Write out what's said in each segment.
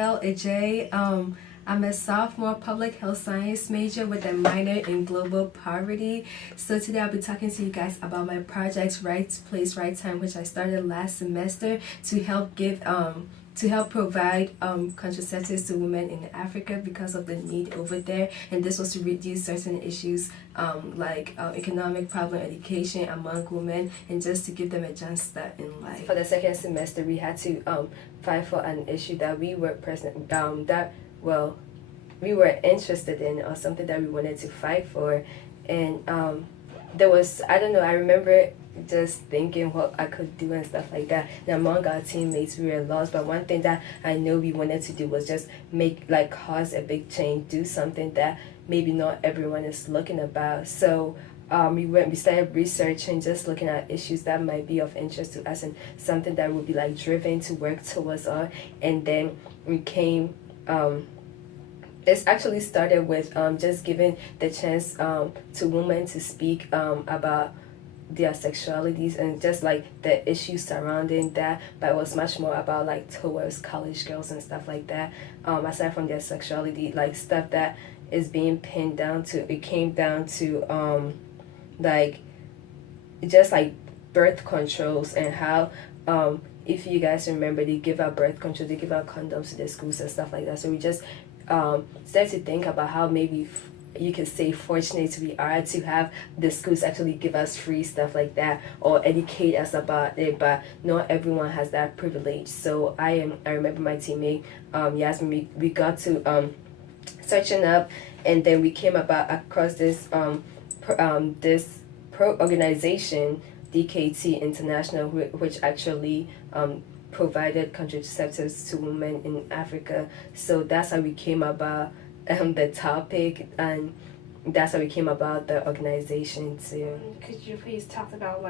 AJ. I'm a sophomore public health science major with a minor in global poverty. So today I'll be talking to you guys about my project Right Place, Right Time, which I started last semester to help provide contraceptives to women in Africa because of the need over there, and this was to reduce certain issues like economic problem, education among women, and just to give them a chance start in life. For the second semester, we had to fight for an issue that we were we were interested in, or something that we wanted to fight for, and there was, I don't know, I remember just thinking what I could do and stuff like that. And among our teammates, we were lost, but one thing that I know we wanted to do was just cause a big change, do something that maybe not everyone is looking about. So we started researching, just looking at issues that might be of interest to us and something that would be driven to work towards us. And then we came it's actually started with just giving the chance to women to speak about their sexualities and just the issues surrounding that, but it was much more about towards college girls and stuff like that. Aside from their sexuality, stuff that is being pinned down to, it came down to just birth controls, and how if you guys remember, they give out birth control, they give out condoms to the schools and stuff like that. So we just started to think about how maybe you could say fortunate we are to have the schools actually give us free stuff like that, or educate us about it, but not everyone has that privilege. So I remember my teammate Yasmin, we got to searching up, and then we came across this organization, DKT International, which actually provided contraceptives to women in Africa. So that's how we came about the topic, and that's how we came about the organization too. Could you please talk about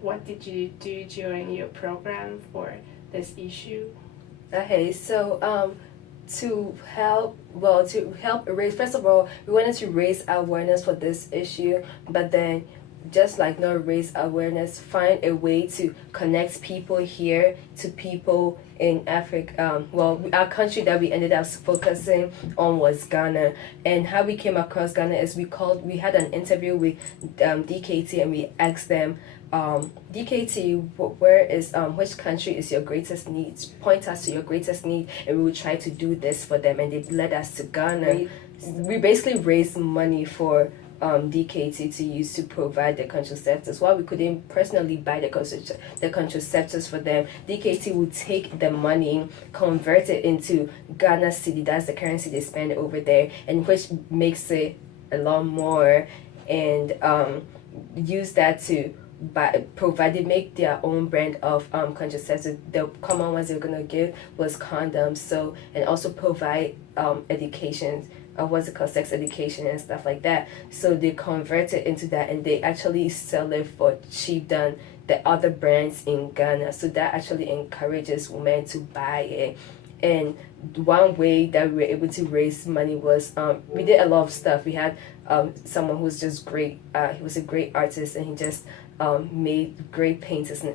what did you do during your program for this issue? Okay, so to help raise, first of all, we wanted to raise awareness for this issue, but then just not raise awareness, find a way to connect people here to people in Africa. Our country that we ended up focusing on was Ghana, and how we came across Ghana is we had an interview with DKT, and we asked them, DKT, which country is your greatest need? Point us to your greatest need, and we will try to do this for them. And they led us to Ghana. We basically raised money for DKT to use to provide the contraceptives. While we couldn't personally buy the contraceptives for them, DKT would take the money, convert it into Ghana cedi, that's the currency they spend over there, and which makes it a lot more, and use that to make their own brand of contraceptives. The common ones they were gonna give was condoms, so, and also provide education, sex education and stuff like that. So they convert it into that, and they actually sell it for cheap than the other brands in Ghana. So that actually encourages women to buy it. And one way that we were able to raise money was we did a lot of stuff. We had someone who's just great. He was a great artist, and he just made great paintings. And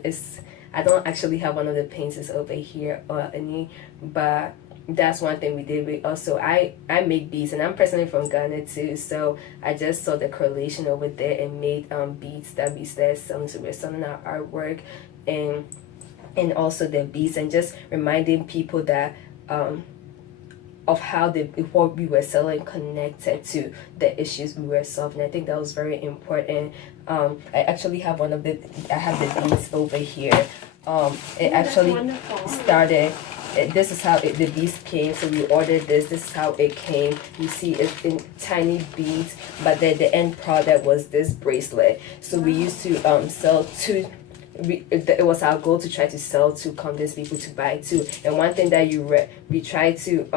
I don't actually have one of the paintings over here or any, but that's one thing we did. We also, I make beads, and I'm personally from Ghana too, so I just saw the correlation over there and made beads that we started selling. So we're selling our artwork and also the beads, and just reminding people that of how what we were selling connected to the issues we were solving. I think that was very important. I actually have I have the beads over here. It actually started. This is how the beads came. So we ordered this is how it came. You see it's in tiny beads, but then the end product was this bracelet. So we used to sell two. It was our goal to try to sell to convince people to buy too. And one thing that we try to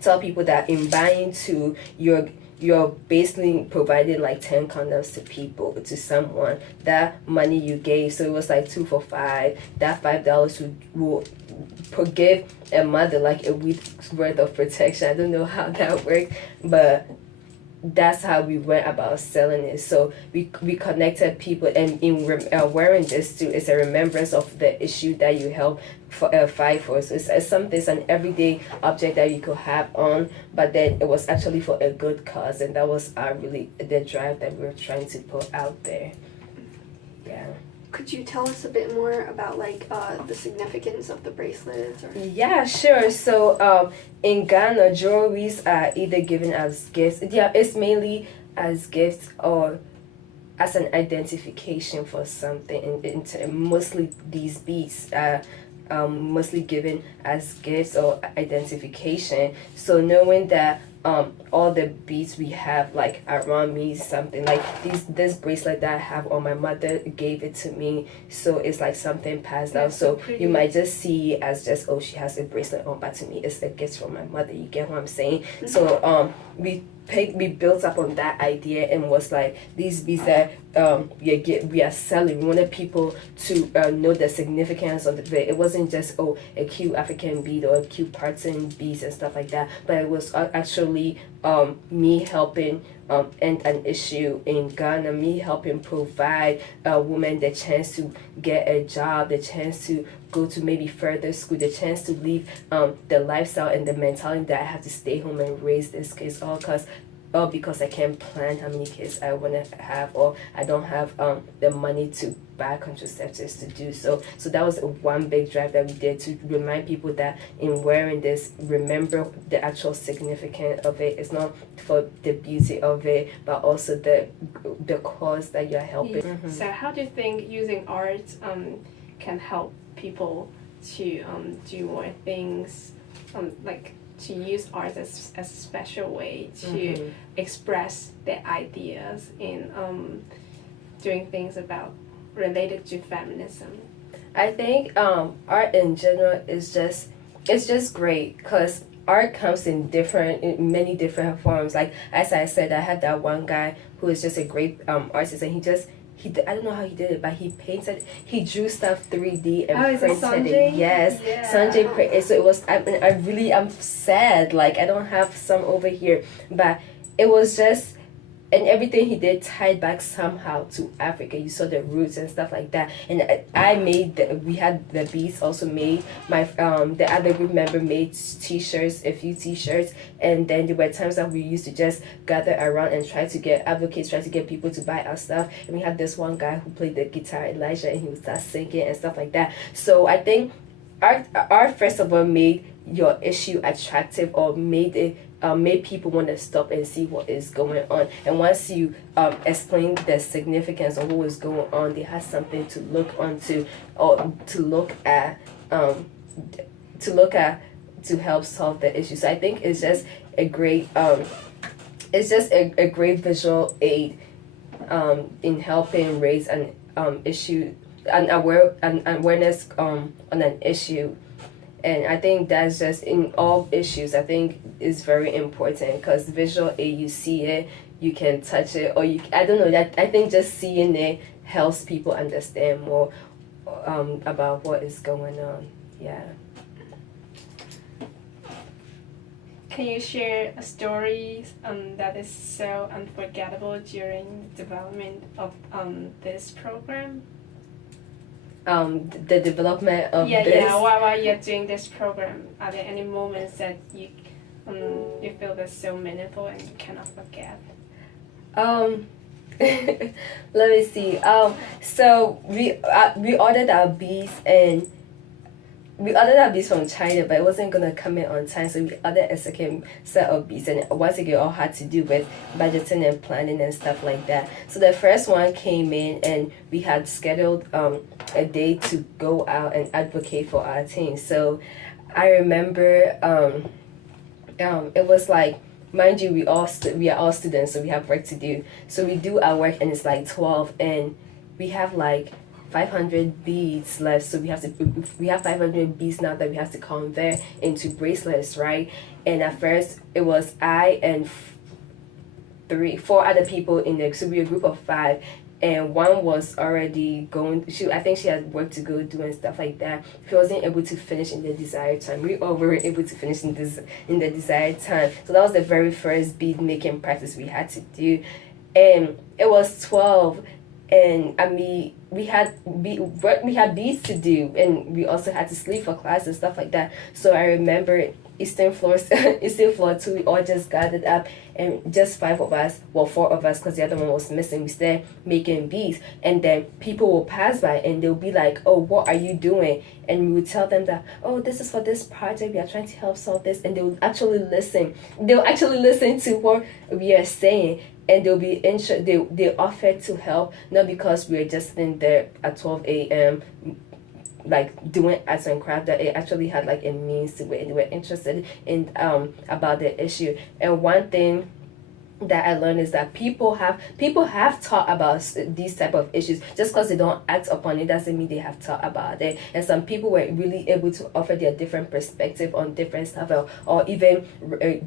tell people that in buying two, you're basically providing 10 condoms to someone. That money you gave, so it was 2 for $5. That $5 will give a mother a week's worth of protection. I don't know how that worked, but that's how we went about selling it. So we connected people, and in wearing this too, it's a remembrance of the issue that you helped for 5 so it's something, it's an everyday object that you could have on, but then it was actually for a good cause, and that was really the drive that we were trying to put out there. Yeah. Could you tell us a bit more about like the significance of the bracelets? Or? Yeah, sure. So in Ghana, jewelries are either given as gifts. Yeah, it's mainly as gifts or as an identification for something. In mostly these beads are mostly given as gifts or identification. So knowing that all the beads we have like around me, something like this bracelet that I have on, my mother gave it to me, so it's like something passed down. So you might just see it as just, oh, she has a bracelet on, but to me it's a gift from my mother. You get what I'm saying? So we built up on that idea and was like, these beads that we are selling, we wanted people to know the significance of it. It wasn't just, oh, a cute African bead or a cute pattern beads and stuff like that, but it was actually me helping end an issue in Ghana, me helping provide women the chance to get a job, the chance to go to maybe further school, the chance to leave the lifestyle and the mentality that I have to stay home and raise this kids, all because I can't plan how many kids I want to have, or I don't have the money to buy contraceptives to do so. So that was one big drive that we did, to remind people that in wearing this, remember the actual significance of it. It's not for the beauty of it, but also the cause that you're helping. Yeah. Mm-hmm. So how do you think using art can help people to do more things, like to use art as a special way to express their ideas in doing things related to feminism? I think art in general is just great, because art comes in many different forms. Like as I said, I had that one guy who is just a great artist, and I don't know how he did it, but he drew stuff 3D and printed it. Yes, yeah. Sanjay printed. So it was. I'm sad. Like I don't have some over here, but it was just. And everything he did tied back somehow to Africa. You saw the roots and stuff like that. And we had the beads also made. The other group member made t-shirts, a few t-shirts. And then there were times that we used to just gather around and try to get people to buy our stuff. And we had this one guy who played the guitar, Elijah, and he would start singing and stuff like that. So I think art first of all made your issue attractive, or made people want to stop and see what is going on. And once you explain the significance of what was going on, they had something to look onto, or to look at to help solve the issue. So I think it's just a great a great visual aid in helping raise an issue, an awareness on an issue. And I think that's just in all issues, I think is very important, because visual aid, you see it, you can touch it, or I don't know, that I think just seeing it helps people understand more about what is going on. Yeah. Can you share a story that is so unforgettable during the development of this program? The development of this. Yeah. While you're doing this program, are there any moments that you feel that's so meaningful and you cannot forget? Let me see. So we ordered our beads, and we ordered our beads from China, but it wasn't gonna come in on time, so we ordered a second set of beads, and once again, all had to do with budgeting and planning and stuff like that. So the first one came in, and we had scheduled a day to go out and advocate for our team. So I remember it was like, mind you, we are all students, so we have work to do. So we do our work, and it's like 12, and we have like 500 beads left, so we have 500 beads now that we have to convert into bracelets, right? And at first it was I and 4 other people in there, so we were a group of 5, and one was already going. I think she had work to go do and stuff like that. She wasn't able to finish in the desired time. We all were able to finish in the desired time. So that was the very first bead making practice we had to do, and it was 12. and I mean we had beats to do, and we also had to sleep for class and stuff like that. So I remember Eastern Floor Eastern Floor 2, we all just gathered up, and just 5 of us, well 4 of us, because the other one was missing, we started making beats. And then people will pass by and they'll be like, oh, what are you doing? And we would tell them that, oh, this is for this project, we are trying to help solve this. And they'll actually listen to what we are saying, and they'll be interested. They offer to help, not because we're just sitting there at 12 a.m. like doing arts and craft, that it actually had like a means to it. They were interested in about the issue. And one thing that I learned is that people have thought about these type of issues. Just because they don't act upon it doesn't mean they have thought about it. And some people were really able to offer their different perspective on different stuff, or even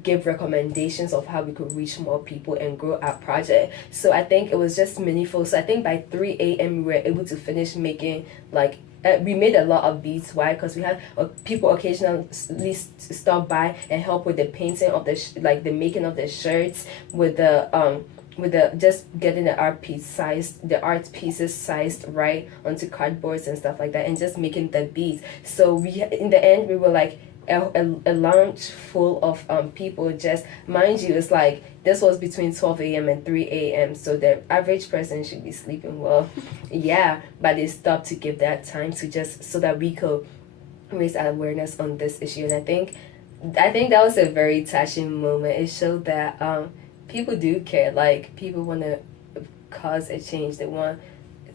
give recommendations of how we could reach more people and grow our project. So I think it was just meaningful. So I think by 3 a.m. we were able to finish making like we made a lot of beats. Why? Because we had people occasionally stop by and help with the painting of the the making of the shirts, with the just getting the art pieces sized right onto cardboards and stuff like that, and just making the beats. So we, in the end, we were like a lounge full of people. Just mind you, it's like this was between 12 a.m. and 3 a.m. So the average person should be sleeping well. Yeah, but they stopped to give that time to just so that we could raise awareness on this issue. And I think that was a very touching moment. It showed that people do care. Like, people want to cause a change. They want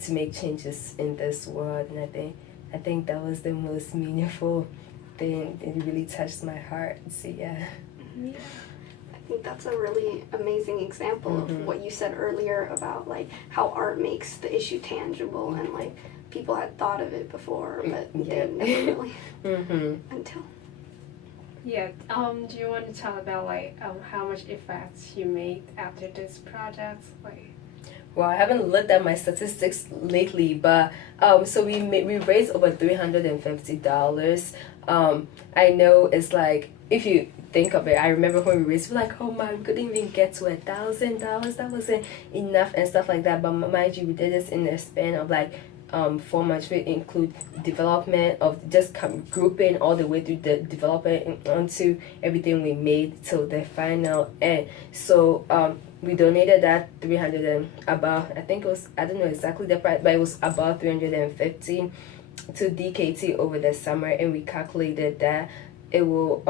to make changes in this world. And I think that was the most meaningful thing. It really touched my heart. So yeah. I think that's a really amazing example of what you said earlier about like how art makes the issue tangible, and like people had thought of it before, but they never really until. Yeah. Do you want to tell about like how much effects you made after this project? Like. Well, I haven't looked at my statistics lately, but so we raised over $350. I know it's like, if you think of it, I remember when we raised, we're like, oh my, we couldn't even get to $1,000. That wasn't enough and stuff like that. But mind you, we did this in a span of like 4 months. We include development of just grouping all the way through the development onto everything we made till the final end. So we donated that 300 and about, I think it was, I don't know exactly the price, but it was about 350 to DKT over the summer. And we calculated that it will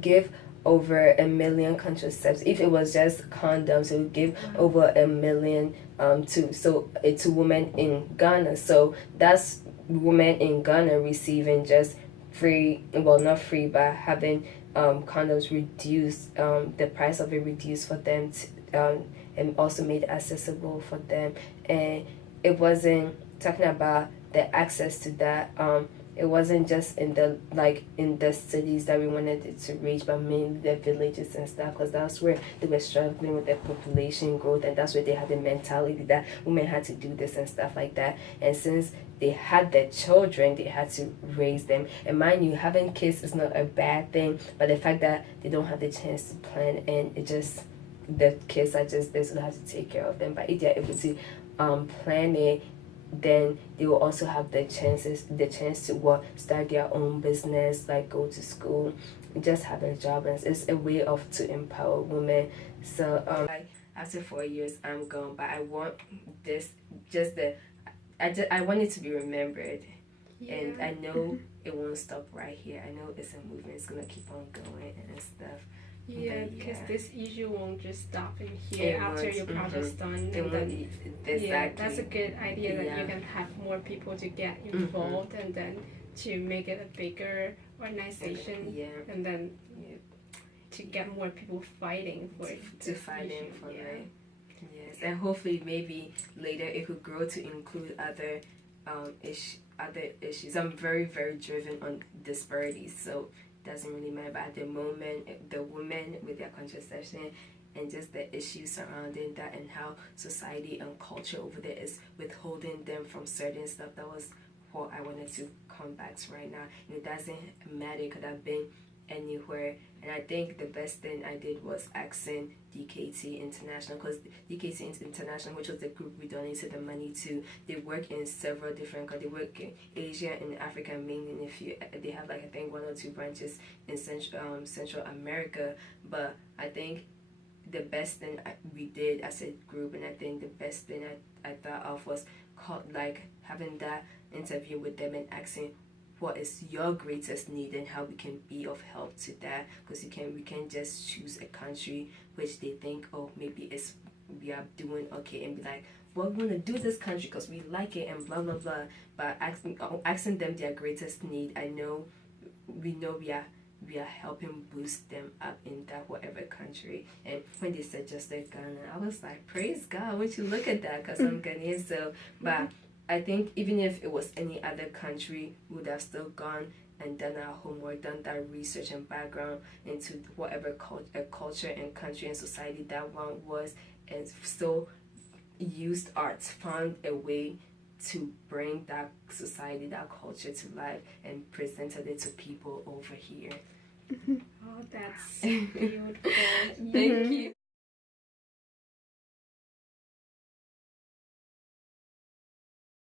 give over 1 million contraceptives. If it was just condoms, it would give over 1 million to women in Ghana. So that's women in Ghana receiving just free, well, not free, but having condoms reduced, the price of it reduced for them and also made accessible for them. And it wasn't talking about the access to that. It wasn't just in the cities that we wanted it to reach, but mainly the villages and stuff, because that's where they were struggling with their population growth, and that's where they had the mentality that women had to do this and stuff like that. And since they had their children, they had to raise them. And mind you, having kids is not a bad thing, but the fact that they don't have the chance to plan, and the kids are just there, so they have to take care of them. But if they're able to plan it, then they will also have the chance to start their own business, like go to school, just have a job. And it's a way to empower women. So after 4 years I'm gone, but I want this I want it to be remembered. And I know it won't stop right here. I know it's a movement, it's gonna keep on going and stuff. Yeah, because this issue won't just stop in here after your project's done. And then, yeah, that's a good idea that you can have more people to get involved and then to make it a bigger organization. And then to get more people fighting for it. Yes, and hopefully maybe later it could grow to include other issues. I'm very, very driven on disparities, so doesn't really matter. But at the moment, the women with their contraception and just the issues surrounding that, and how society and culture over there is withholding them from certain stuff, that was what I wanted to come back to right now. And it doesn't matter. It could have been anywhere. And I think the best thing I did was asking DKT International, because DKT International, which was the group we donated the money to, they work in several different countries. They work in Asia and Africa mainly. And they have like I think 1 or 2 branches in Central America. But I think the best thing we did as a group, and I think the best thing I thought of was like having that interview with them and asking what is your greatest need and how we can be of help to that, because we can just choose a country which they think, oh, maybe we are doing okay, and be like, well, we want to do this country because we like it and blah blah blah. But asking them their greatest need, we know we are helping boost them up in that whatever country. And when they said just like Ghana, I was like, praise God, would you look at that, because I'm Ghanaian. So but I think even if it was any other country, we would have still gone and done our homework, done that research and background into whatever culture and country and society that one was, and still used arts, found a way to bring that society, that culture to life, and presented it to people over here. Oh, that's beautiful. Thank you.